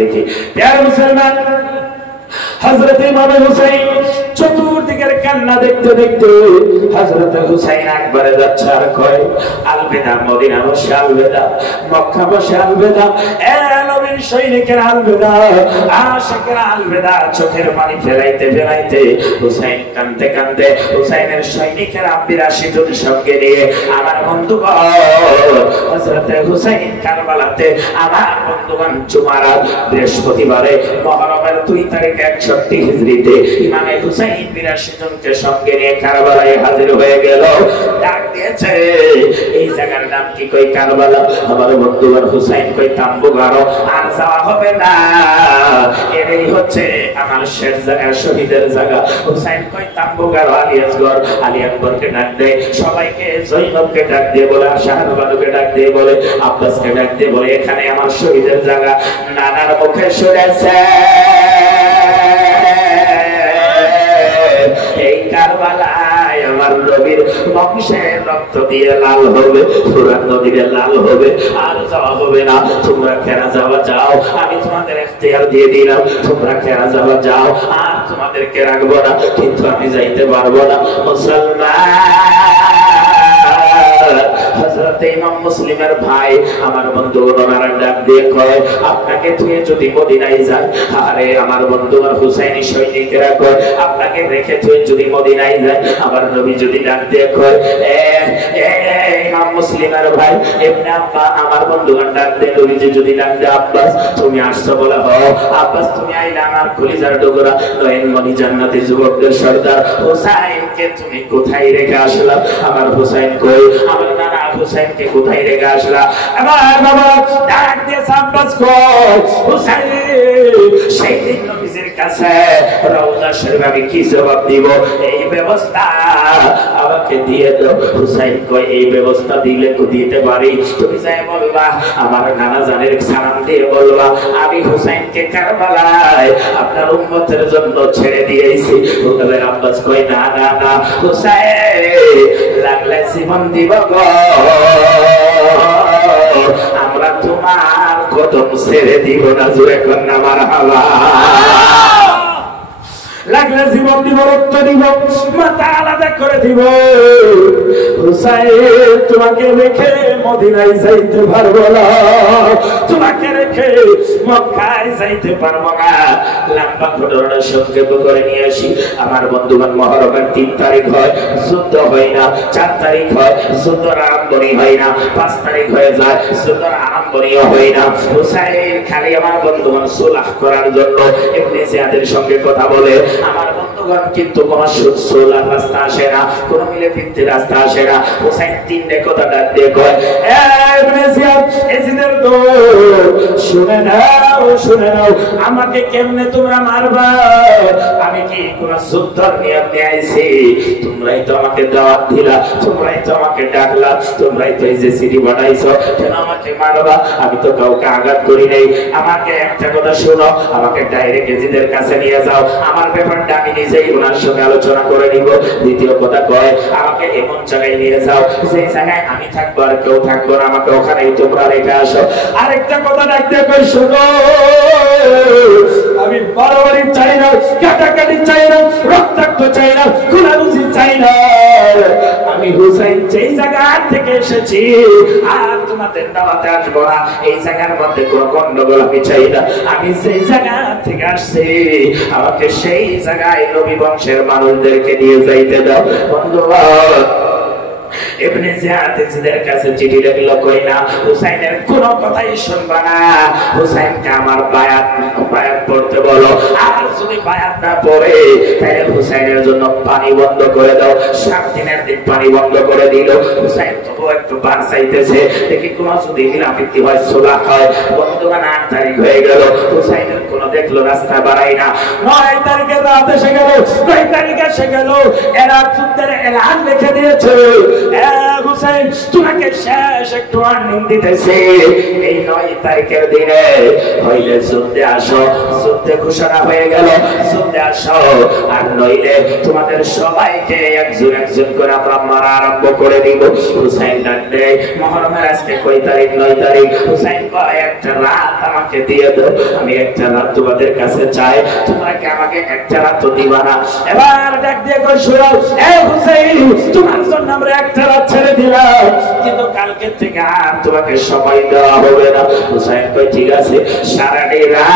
দেখি। প্যারা মুসলমান, হযরত ইমাম হুসাইন চতুর্দিকের কান্না দেখতে দেখতে হযরত হুসাইন একবারে যাচ্ছে আর কয় আলবিদা মদিনা বসে আলবিদা, মক্কা বসে আলবিদা, এ নবীর সৈনিকের আলবিদা, আশিকের আলবিদা। চোখের পানি ফেলাইতে ফেলাইতে হুসাইন কাঁদতে কাঁদতে হুসাইনের সৈনিকের ৮২ জন সঙ্গে নিয়ে আমার বন্ধুগণ হযরত হুসাইন কারবালাতে আমার বন্ধুগণ জুমার বৃহস্পতিবারে মুহররমের ২ তারিখ ৬১ হিজরিতে ইমাম হুসাইন ৮২ জনকে সঙ্গে নিয়ে কারবালায় হাজির হয়ে গেল। ডাক দিয়েছে এই জায়গার নাম কি? কই কারবালা। আমার বন্ধুগণ হুসাইন কই তাম্বু গাড়ো, আর যাওয়া হবে না, এটাই হচ্ছে আমার শেষ জায়গা, শহীদের জায়গা। হুসাইন কই তাম্বু গাড়ো, আলিয়াসগড়। আলিয়াসগড়কে ডাক দেয়, সবাইকে জৈনবকে ডাক দিয়ে বলে, শাহবানুকে ডাক দিয়ে বলে, আব্বাসকে ডাক দিয়ে বলে এখানে আমার শহীদের জায়গা। নানার মুখে শুনেছে এই কারবালায় আমার নবীর বংশের রক্ত দিয়ে লাল হবে, ফুরাত নদীতে লাল হবে, আর যাওয়া হবে না। তোমরা কেরা যাওয়া যাও, আমি তোমাদের ইখতিয়ার দিয়ে দিলাম, তোমরা কেরা যাওয়া যাও, আর তোমাদেরকে রাখবো না, কিন্তু আমি যাইতে পারবো না। মুসলমান, হযরত ইমাম মুসলিমের ভাই আমার বন্ধু ওনারা ডাক দিয়ে কয় আপনাকে তুই যদি মদিনায় যায়, আরে আমার বন্ধু আর হুসাইনি সৈনিকেরা কয় আপনাকে রেখে তুই যদি মদিনায় যায়, আমার নবী যদি ডাক দিয়ে কয় ইমাম মুসলিমের ভাই ইবনে আব্বা, আমার বন্ধুগণ ডাক দিয়ে নবীজি যদি ডাক দিয়ে আব্বাস তুমি আসছো বলে, হ আব্বাস তুমি আইলা আমার কলিজার ডগরা নয়নমণি জান্নাতি যুবকদের সর্দার হুসাইনকে তুমি কোথায় রেখে আসলা? আমার হুসাইন কই? আমার নানা হুসাইনকে কোথায় রেখে আসলা? আমার বাবা ডাক দিয়ে আব্বাস কই হুসাইন সেই দিন নবীজির কাছে রওজা শরীফ আমি কি জবাব দিব? এই ব্যবস্থা আমাকে দিয়ে দাও। হুসাইন কই এই ব্যবস্থা দিলে তো দিতে পারি, তুমি যাই বলবা আমার নানা জানের সালাম দিয়ে বলবা আমি হুসাইনকে কারবালায় আপনার উম্মতের জন্য ছেড়ে দিয়েছি। হুসাইন আব্বাস কই না না না হুসাইন লাগলে জীবন দিব গো, আমরা তোমার কদম ছেড়ে দিব না। জোরে কন্যা মারহাবা। লাগলে জীবন দিব, রক্ত দিব, মাথা আলাদা করে দিব। হুসাইন তোমাকে রেখে মদিনায় যাইতে পারবো না, তোমাকে রেখে মক্কায় যাইতে পারবো না। লম্বা ঘটনা সংক্ষেপ করে নিয়ে আসি। আমার বন্ধুগণ মুহররমের ৩ তারিখ হয়, যুদ্ধ হয় না। ৪ তারিখ হয়, যুদ্ধের আরম্ভনি হয় না। ৫ তারিখ হয়ে যায়, যুদ্ধের আরম্ভনিও হয় না। হুসাইন খালি আমার বন্ধুগণ সুলহ করার জন্য ইবনে জিয়াদের সঙ্গে কথা বলে। আমার বন্ধুগণ কিন্তু কোন সুলহ রাস্তা আসে না, কোন মিলে ভিত্তি রাস্তা আসে না। হুসাইন ৩টে কথা ডাক দিয়ে কয় ইবনে জিয়াদ এজিদের দোল শুনে নাও, শুনে নাও আমাকে কেমনে তোমরা মারবা? আমি কি কোন যুদ্ধের নিয়ম নিয়ে আইছি? তোমরাই তো আমাকে দাওয়াত দিলা, তোমরাই তো আমাকে ডাকলা, তোমরাই তো এই যে সিডি বানাইছো, কেন আমাকে মারবা? আমি তো কাউকে আঘাত করি নাই। আমাকে একটা কথা শোনো, আমাকে ডাইরেক্ট এজিদের কাছে নিয়ে যাও, আমার ব্যাপারটা আমি নিজেই ওনার সঙ্গে আলোচনা করে নিব। দ্বিতীয় কথা কয় আমাকে এমন জায়গায় নিয়ে যাও যে জায়গায় আমি থাকবো আর কেউ থাকবো না, আমাকে ওখানেই তোমরা রেখে আসো। আরেকটা কথা ডাকতে কই শোনো, আমি বাড়াবাড়ি চাই না, কাটাকাটি চাই না, রক্তাক্ত চাই না, খুনাখুনি চাই না। আমি হুসাইন যেই জায়গা থেকে এসেছি আর তোমাদের দাওয়াতে আসবো না, এই জায়গার মধ্যে কোনো গন্ডগোল আমি চাই না। আমি সেই জায়গা থেকে আসছি, আমাকে সেই জায়গায় নবী বংশের মানুষদেরকে নিয়ে যাইতে দাও। বন্ধুগণ ইবনে জিয়াদ এজিদের কাছে চিঠি লিখলো, কই না হুসাইনের কোনো কথাই শুনবা না, হুসাইনকে আমার বায়াত পড়তে বলো, আর যদি বায়াত না পড়ে তাহলে হুসাইনের জন্য পানি বন্ধ করে দাও। 7 দিনের দিন পানি বন্ধ করে দিল। হুসাইন তবু একটু বার চাইতেছে, দেখি কোন যদি মিলাপিতি হয়, সুলহ হয়। বন্ধুগণ 8 তারিখ হয়ে গেল, হুসাইনের কোন দেখলো রাস্তা বাড়াই না। 9 তারিখের রাত এসে গেল, 9 তারিখ এসে গেল, এরা যুদ্ধের এলান লিখে দিয়েছে। হুসাইন তোমাকে শেষ একটু ওয়ার্নিং দিতেছে, এই 9 তারিখের দিনে হইলে যুদ্ধে আসো, যুদ্ধে ঘোষণা হয়ে গেল যুদ্ধে আসো, আর নইলে তোমাদের সবাইকে একজন একজন করে আমরা মারা আরম্ভ করে দিব। হুসাইন ডাকতে মুহররমের আজকে কয় তারিখ? 9 তারিখ। হুসাইন কয় একটা রাত আমাকে দিয়ে দাও, আমি একটা রাত তোমাদের কাছে চাই, তোমরা কি আমাকে একটা রাত দিবা না? এবার ডাক দিয়ে কই শুনো, এ হুসাইন তোমার জন্য আমরা একটা রাত ছেড়ে দিলাম, কিন্তু কালকে থেকে আর তোমাকে সময় দেওয়া হবে না। হুসাইন কই ঠিক আছে, সারাটি রাত,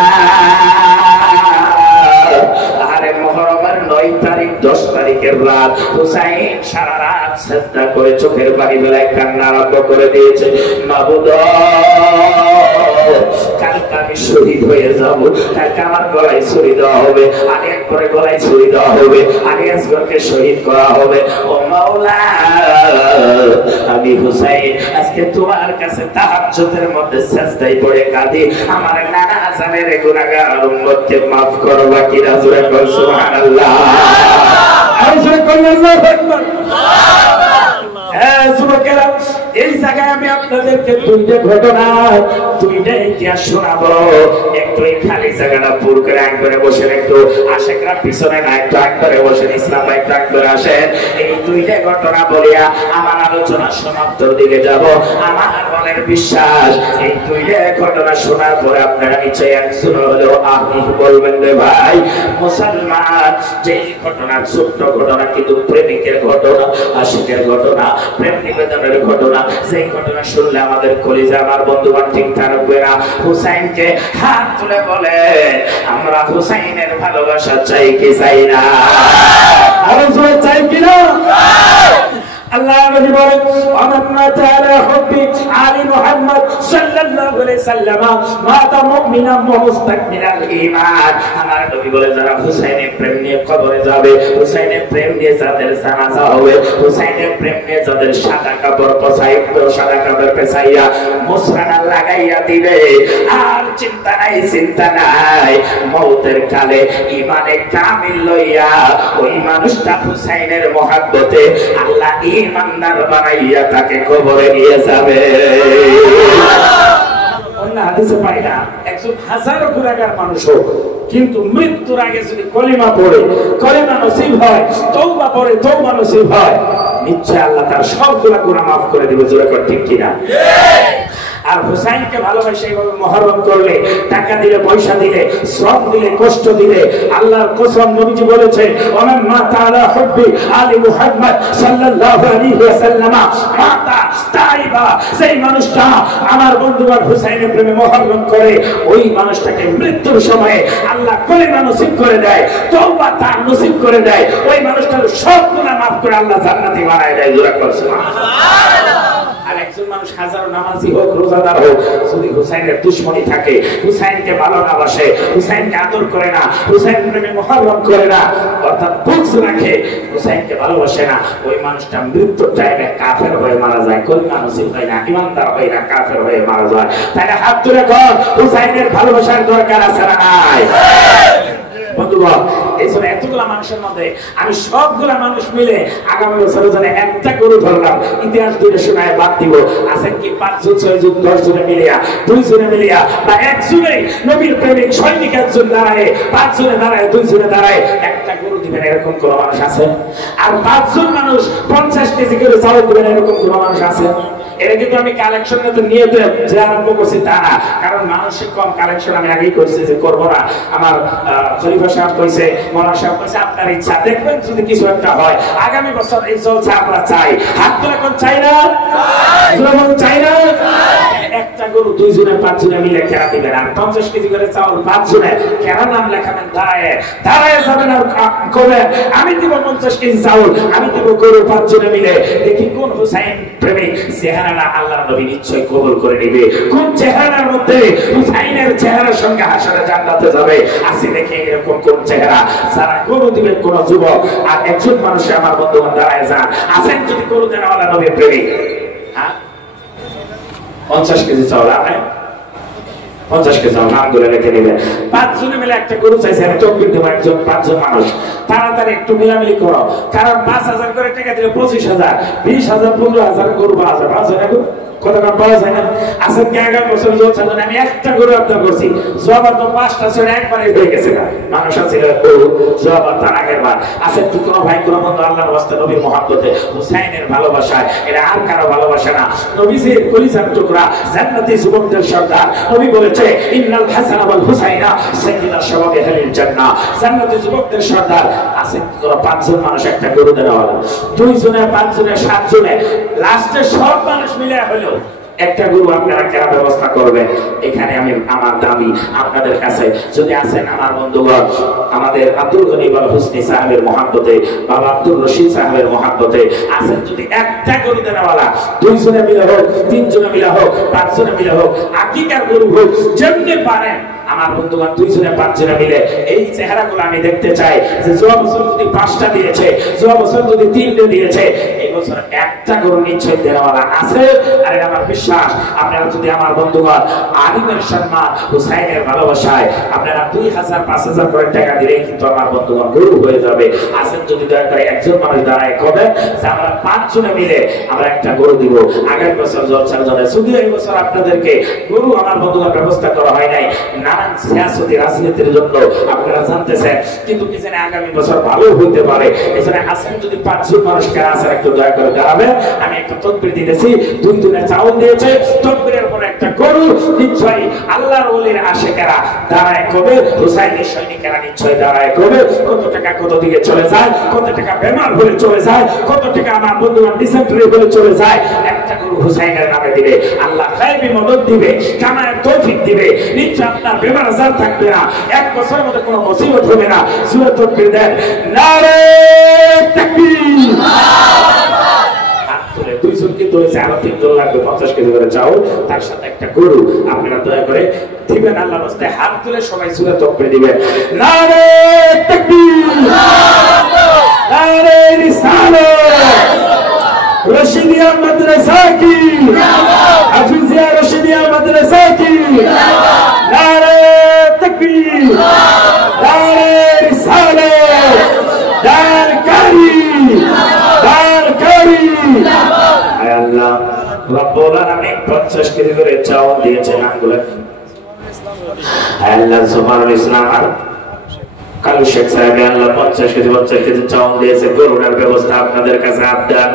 আরে মুহররমের 9 তারিখ 10 তারিখের রাত হুসাইন সারা রাত সিজদা করে চোখের পানি ফেলে কান্না আরম্ভ করে দিয়েছে। মাবুদ কালকে আমি শহীদ হয়ে যাব, কালকে আমার গলায় ছুরি দেওয়া হবে, আগে একবারে গলায় ছুরি দেওয়া হবে, আগে আসগরকে শহীদ করা হবে। ও মাওলা আমি হুসাইন আজকে তোমার কাছে তাহাজ্জুদের মধ্যে সিজদায় পড়ে কাঁদি, আমার নানা জানের গুনাহগার উম্মতকে maaf করো। বাকি রাজুরে কর সুবহানাল্লাহ, আল্লাহু আকবার। যুবকেরা এই জায়গায় আমি আপনাদেরকে দুইটা ঘটনা দুইটা ইতিহাস শোনাবো। একটু এই খালি জায়গাটা পুর করে একবারে বসেন, একটু আশেকরা পিছনে না, একটু একবারে বসেন, ইসলাম ভাই একটু একবারে আসেন। এই দুইটা ঘটনা বলিয়া আমার আলোচনা সমাপ্তর দিকে যাব। আমার মনের বিশ্বাস এই দুইটা ঘটনা শোনার পরে আপনারা নিশ্চয়ই একজন হলেও আমি বলবেন রে ভাই মুসলমান, যে ঘটনা ছোট্ট ঘটনা কিন্তু প্রেমিকের ঘটনা, আশিকের ঘটনা, প্রেম নিবেদনের ঘটনা, সেই ঘটনা শুনলে আমাদের কলিজা আমার বন্ধুবান ঠিক থাকবে না। হুসাইনকে হাত তুলে বলে আমরা হুসাইনের ভালোবাসা চাই কি চাই না? আরো জোরে চাই কি না? আল্লাহ নবী বলেন আল্লাহ তাআলা হুব্বি আলী মুহাম্মদ সাল্লাল্লাহু আলাইহি সাল্লাম মাতা মুমিনান মুস্তাকমিলাল ঈমান। আমার নবী বলেন যারা হুসাইনের প্রেম নিয়ে কবরে যাবে, হুসাইনের প্রেম নিয়ে যাদের জানাজা হবে, হুসাইনের প্রেম নিয়ে যাদের সাদা কাপড় পছাইবে, সাদা কাপড় পেছাইয়া মুসরানা লাগাইয়া দিবে, আর চিন্তা নাই চিন্তা নাই, মওতের কালে ঈমানে কামিল লইয়া ওই মানুষটা হুসাইনের মহব্বতে আল্লাহ ইমানদার বানাইয়া তাকে কবরে নিয়ে যাবে। অন্য হাদিসে পাই না একজন হাজারো গুনাহগার মানুষ হোক, কিন্তু মৃত্যুর আগে যদি কলিমা পড়ে, কলিমা নসিব হয়, তওবা পড়ে, তওবা নসিব হয়, নিশ্চয় আল্লাহ তার সবগুলা গুনাহ মাফ করে দিবে। জোরে কর ঠিক কিনা? আর হুসাইনকে ভালোবাসে এইভাবে মুহররম করলে, টাকা দিলে, পয়সা দিলে, শ্রম দিলে, কষ্ট দিলে, আল্লাহর কসম নবীজি বলেছে ওমান মাতা আলা হুব্বি আলী মুহাম্মদ সাল্লাল্লাহু আলাইহি ওয়াসাল্লাম মাতা তাইবা, সেই মানুষটা আমার বন্ধুবার হুসাইনের প্রেমে মুহররম করে, ওই মানুষটাকে মৃত্যুর সময়ে আল্লাহ কলিমা নসিব করে দেয়, তওবা তার নসিব করে দেয়, ওই মানুষটার সব গুনাহ মাফ করে আল্লাহ জান্নাতি বানায় দেয়। জোরে কর সুবহানাল্লাহ। আর একজন মানুষ হাজারো নামাজি হোক, রোজাদার হোক, যদি হুসাইনের দুশমনী থাকে, হুসাইনকে ভালো না বাসে, হুসাইনকে আদর করে না, হুসাইন প্রেমে মুহররম করে না, অর্থাৎ বুঝ রাখে, হুসাইনকে ভালোবাসে না, ওই মানুষটা মৃত্যুর টাইমে কাফের হয়ে মারা যায়, কলিমা নসিব হয় না, ইমানদার হয় না, কাফের হয়ে মারা যায়। তাহলে হাত তুলে কর হুসাইনের ভালোবাসার দরকার আছে না নাই? বন্ধুগণ, এই জন্য এতগুলা মানুষের মধ্যে আমি সবগুলা মানুষ মিলে আগামী বছরের জন্য একটা গরু ধরলাম, ইতিহাস দুইটা শোনায় বাদ দিব। আছেন কি 5 জন 6 জন 10 জনে মিলিয়া, 2 জনে মিলিয়া, বা একজনে নবীর প্রেমিক সৈনিক একজন দাঁড়ায়, 5 জনে দাঁড়ায়, 2 জনে দাঁড়ায়, একটা গরু দিবেন এরকম কোন মানুষ আছে? আর 5 জন মানুষ 50 কেজি করে চাউল দিবেন এরকম কোন মানুষ আছে? এটা কিন্তু আমি কালেকশন নিয়ে যে আরম্ভ করছি তা না, কারণ মানুষের কম কালেকশন আমি আগেই করছি যে করবো না। আমার খলিফা সাহেব কইছে, মৌলানা সাহেব কইছে আপনার ইচ্ছা, দেখবেন যদি কিছু একটা হয় আগামী বছর এই জলসা আমরা চাই। হাত তুলে এখন চাই না? চাই না? একটা গরু 2 জনে 5 জনে মিলে খেলা দিবেন, আর 50 কেজি করে চাউল 5 জনে খেলা নাম লেখাবেন, দাঁড়ায় দাঁড়ায় যাবেন আর করবেন আমি দিব 50 কেজি চাউল, আমি দিব গরু 5 জনে মিলে, দেখি কোন হুসাইন প্রেমিক চেহারাটা আল্লাহর নবী নিশ্চয় কবুল করে নেবে, কোন চেহারার মধ্যে হুসাইনের চেহারার সঙ্গে হাসরে জান্নাতে যাবে। আসি দেখে এরকম কোন চেহারা যারা গরু দিবেন কোন যুবক আর একজন মানুষে আমার বন্ধুগণ দাঁড়ায় যান, আছেন যদি গরু দেন আল্লাহ নবীর প্রেমিক। 50 কেজি চাউল আপনি 50 কেজি নামগুলো লিখে নেবেন। 5 জনে মিলে একটা গরু চাইছে, আমি তকবীর দেব, একজন 5 জন মানুষ তাড়াতাড়ি একটু মিলামিলি করো, কারণ 5000 করে টাকা দিলে 25000, 20000, 15000 গরু পাওয়া যাবে না। কত টাকা পাওয়া যায় না? আসলে কি আগামী বছর জলসা আমি একটা গরু আবদার করছি, জবা তো 5টা ছেড়ে একবারে হয়ে গেছে না, মানুষ আছে গরু জবা তার আগের বার আছে। তুই কোনো ভাই কোনো বন্ধু আল্লাহর রাস্তায় নবীর মহব্বতে হুসাইনের ভালোবাসায়, এটা আর কারো ভালোবাসা না, নবীজির কলিজার টুকরা জান্নাতি যুবকদের সর্দার। নবী বলেছে ইন্নাল হাসান ওয়াল হুসাইনা সাইয়্যিদা শাবাবি আহলিল জান্নাহ, জান্নাতি যুবকদের সর্দার আছে। 5 জন মানুষ একটা গরু দেওয়ালা, 2 জনে 5 জনে 7 জনে, লাস্টে সব মানুষ মিলে হলো একটা গরু আপনারা কেনা ব্যবস্থা করবেন। এখানে আমি আমার দাবি আপনাদের কাছে, যদি আছেন আমার বন্ধুগণ, আমাদের আব্দুল গনি ওয়াল হুসনি সাহেবের মহব্বতে, বাবা আব্দুল রশিদ সাহেবের মহব্বতে আছেন, যদি একটা গরু দেওয়ালা 2 জনে মিলে হোক, 3 জনে মিলে হোক, 5 জনে মিলে হোক, আকিকার গরু হোক, যেমনি পারেন আমার বন্ধুগণ 2 জনে 5 জনে মিলে এই চেহারাগুলো আমি দেখতে চাই, যে জোয়া বছর যদি 5টা দিয়েছে, জোয়া বছর যদি 3টে দিয়েছে, এই বছর একটা গরু নিশ্চয় দেওয়ালা আছে। আর আমার বিশ্বাস আপনারা যদি আমার বন্ধুগণ আলিমের সম্মান, হুসাইনের ভালোবাসায় আপনারা 2000 5000 করে টাকা দিলেই কিন্তু আমার বন্ধুগণ গরু হয়ে যাবে। আসেন যদি দয়া করে একজন মানুষ দাঁড়ায় কবেন যে আমরা 5 জনে মিলে আমরা একটা গরু দিব আগামী বছর জলসার জন্য। শুধু এই বছর আপনাদেরকে গরু আমার বন্ধুগণ ব্যবস্থা করা হয় নাই, নানান সিয়াসতি রাজনীতির জন্য আপনারা জানতেছেন, কিন্তু কি জানে আগামী বছর ভালো হইতে পারে। এজন্য আসেন যদি 5 জন মানুষ কারা আছেন একটু দয়া করে দাঁড়াবেন। আমি একটা তাকবীর দিতেছি, 2 দিনে চাউল দিয়েছে, তাকবীরের পরে একটা গরু নিশ্চয়ই আল্লাহর ওলির আশিকেরা দাঁড়ায় কবে, হুসাইনের সৈনিকেরা নিশ্চয়ই দাঁড়ায় কবে। কত টাকা কত দিকে চলে যায়, কত টাকা বেমার হলে চলে যায়, কত টাকা আমার বন্ধুগণ ডিসেন্ট্রি হলে চলে যায়, একটা গরু হুসাইনের নামে দিবে, আল্লাহ গায়বী মদদ দিবে, কামায়ের তৌফিক দিবে, নিশ্চয় আপনার বেমার আজার থাকবে না, 1 বছরের মধ্যে কোনো মুসিবত হবে না। সূরা তাকবীর দেন, নারে তাকবীর। আরো 3 জন লাগবে, 50 কেজি করে চাউল, তার সাথে একটা গরু। আপনারা দয়া করে দিবেন আল্লাহর রাস্তায়, হাত তুলে সবাই সূরা তাকবীর দিবেন, নারে তাকবীর, নারে রিসালাত, রশিদিয়া মাদ্রাসা কি হাফিজিয়া, রশিদিয়া মাদ্রাসা কি নারে তাকবীর, নারে রিসালাত, দারকারি দারকারি। আল্লাহ রব্বুল আলামিন 50 কেজি করে চাউল দিয়েছেন আঙ্গুলে। আল্লাহ সুবহানাল ইসলাম আর কালু শেখ সাহেব আল্লাহ 50 কেজি চাউল দিয়েছে। গরুর ব্যবস্থা আপনাদের কাছে আবদার।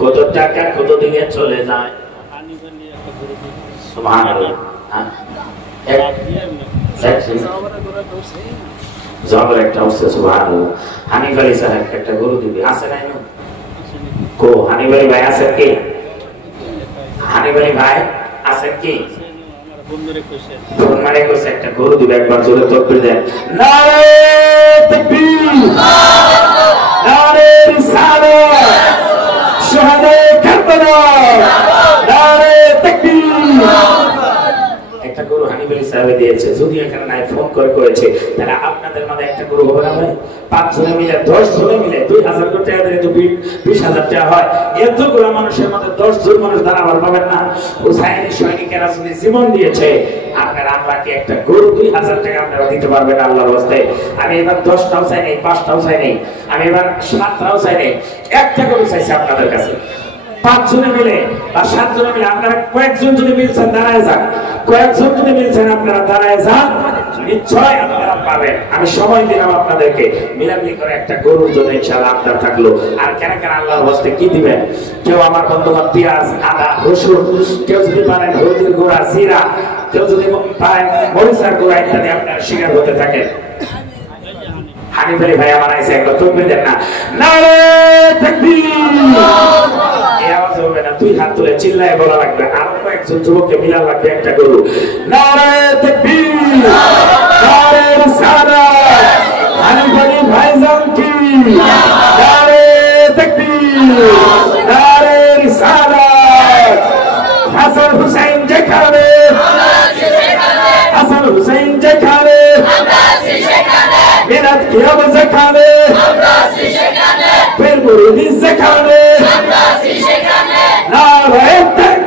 কত টাকা কত দিকে চলে যায়, সুবহানাল্লাহ। জবর একটা হচ্ছে সুবহানাল্লাহ। হানিফ আলী সাহেব একটা গরু দিবে, আছে নাই না? কো হানিফ আলী ভাই আছেন কি? হানিফ আলী ভাই আছেন কি? বন্ধুরে কইছে একটা গরু দিবে, একবার জোরে তাকবীর দেন, নারে তাকবীর, নারে রিসালাত, শুহাদায়ে কারবালা, নারে তাকবীর। একটা গরু হানিফ আলী সাহেব দিয়েছে, যদি এখানে নাই ফোন করে করেছে, তাহলে আপনাদের মধ্যে একটা গরু হবে না ভাই? 5 জনে মিলে 10 জনে মিলে 2000 টাকা দিলে তো 20000 টাকা হয়। এতগুলো মানুষের মধ্যে 10 জন মানুষ দাঁড়াবার পাবেন না? হুসাইনের সৈনিকেরা যদি জীবন দিয়েছে, আপনারা আমরা কি একটা গরু 2000 টাকা আপনারা দিতে পারবেন আল্লাহর রাস্তায়? আমি এবার 10টাও চাই নাই, 5টাও চাই নাই, আমি এবার 7টাও চাই নাই, একটা গরু চাইছি আপনাদের কাছে। 5 জনে মিলে বা 7 জনে মিলে আপনারা কয়েকজন যদি মিলছেন দাঁড়ায় যান, কয়েকজন যদি মিলছেন আপনারা দাঁড়ায় যান, নিশ্চয় আপনারা পাবেন। আমি সময় দিলাম আপনাদেরকে, মিলামিলি করে একটা গরুর জন্য ইনশাআল্লাহ আপনার থাকলো। আর কেন কেন আল্লাহর হস্তে কি দিবেন? কেউ আমার বন্ধুগণ পেঁয়াজ, আদা, রসুন, কেউ যদি পারেন হলুদের গুঁড়া, জিরা, কেউ যদি পারেন মরিচার গুঁড়া ইত্যাদি আপনারা শিকার হতে থাকেন। হানিফ আলী ভাই আমার আইসে একবার তাকবীর দেন না, নারে তাকবীর। এই আওয়াজ হবে না, 2 হাত তুলে চিল্লায় বলা লাগবে, আর কয়েকজন যুবককে মিলা লাগবে একটা গরু, নারে তাকবীর, নারে রিসালাত, হানিফ আলী ভাইজান কি নারে তাকবীর, নারে রিসালাত। হাসান হুসাইন যেখানে, হাসান হুসাইন যেখানে, মিলাদ কিয়াম যেখানে, পীর মুরিদ যেখানে, নারে তাকবীর।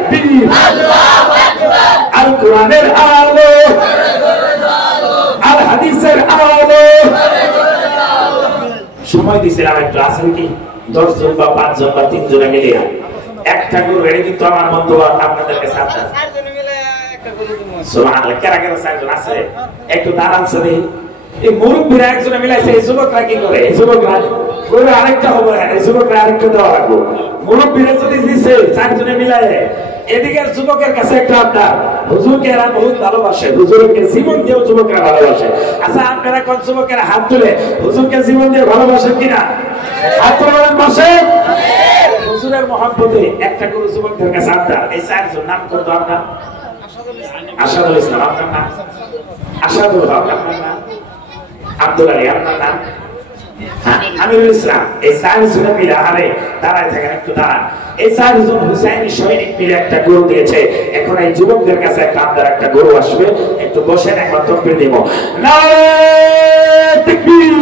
দিছিলাম একটু আছেন কি 10 জন বা 5 জন বা 3 জনে মিলে একটা গরু এনে কিন্তু আমার বন্ধু আপনাদের কাছে আছে 4 জনে মিলে একটা গরু দিমু সুবহানাল্লাহ কেরা কেরা 4 জন আছে একটু দাঁড়ান সরি এই মুরব্বিরা একজনে মিলাইছে এই যুবকরা কি করে এই যুবকরা গরু আরেকটা হবে এই যুবকরা আরেকটা দেওয়া লাগবে মুরব্বিরা যদি দিছে 4 জনে মিলায় এদিকে যুবকের কাছে একটা আবদার হুজুরকে এরা বহুত ভালোবাসে হুজুরকে জীবন দিয়ে যুবকরা ভালোবাসে আচ্ছা আপনারা কোন যুবকের হাত তুলে হুজুরকে জীবন দিয়ে ভালোবাসেন কিনা হাত তুলে বসেন হুজুরের মহব্বতে একটা করে যুবকদের কাছে আবদার এই 4 জন নাম কত আপনার আশাদুল ইসলাম আপনার নাম আশাদুল হক আপনার নাম আব্দুল আলী আপনার নাম আমিরুল ইসলাম এই 4 জনে মিলে আরে দাঁড়ায় থাকেন একটু দাঁড়ান এই 4 জন হুসাইনি সৈনিক মিলে একটা গরু দিয়েছে এখন এই যুবকদের কাছে একটা আপনার একটা গরু আসবে একটু বসেন একবার তাকবীর দেব নারে তাকবীর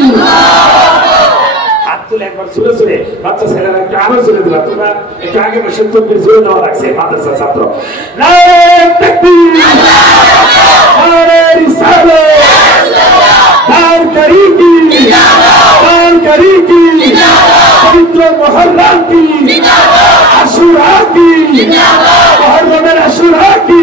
হাত তুলে একবার জোরে জোরে বাচ্চা ছেলেরা একটু আরো জোরে দিবা তোমরা একটু আগে বসে তাকবীর জোরে দেওয়া লাগছে মাদ্রাসা ছাত্র নারে তাকবীর নারে রিসালাত দান করিকি দান করিকি পবিত্র মুহররম কি আশুরা কি মুহররমের আশুরা কি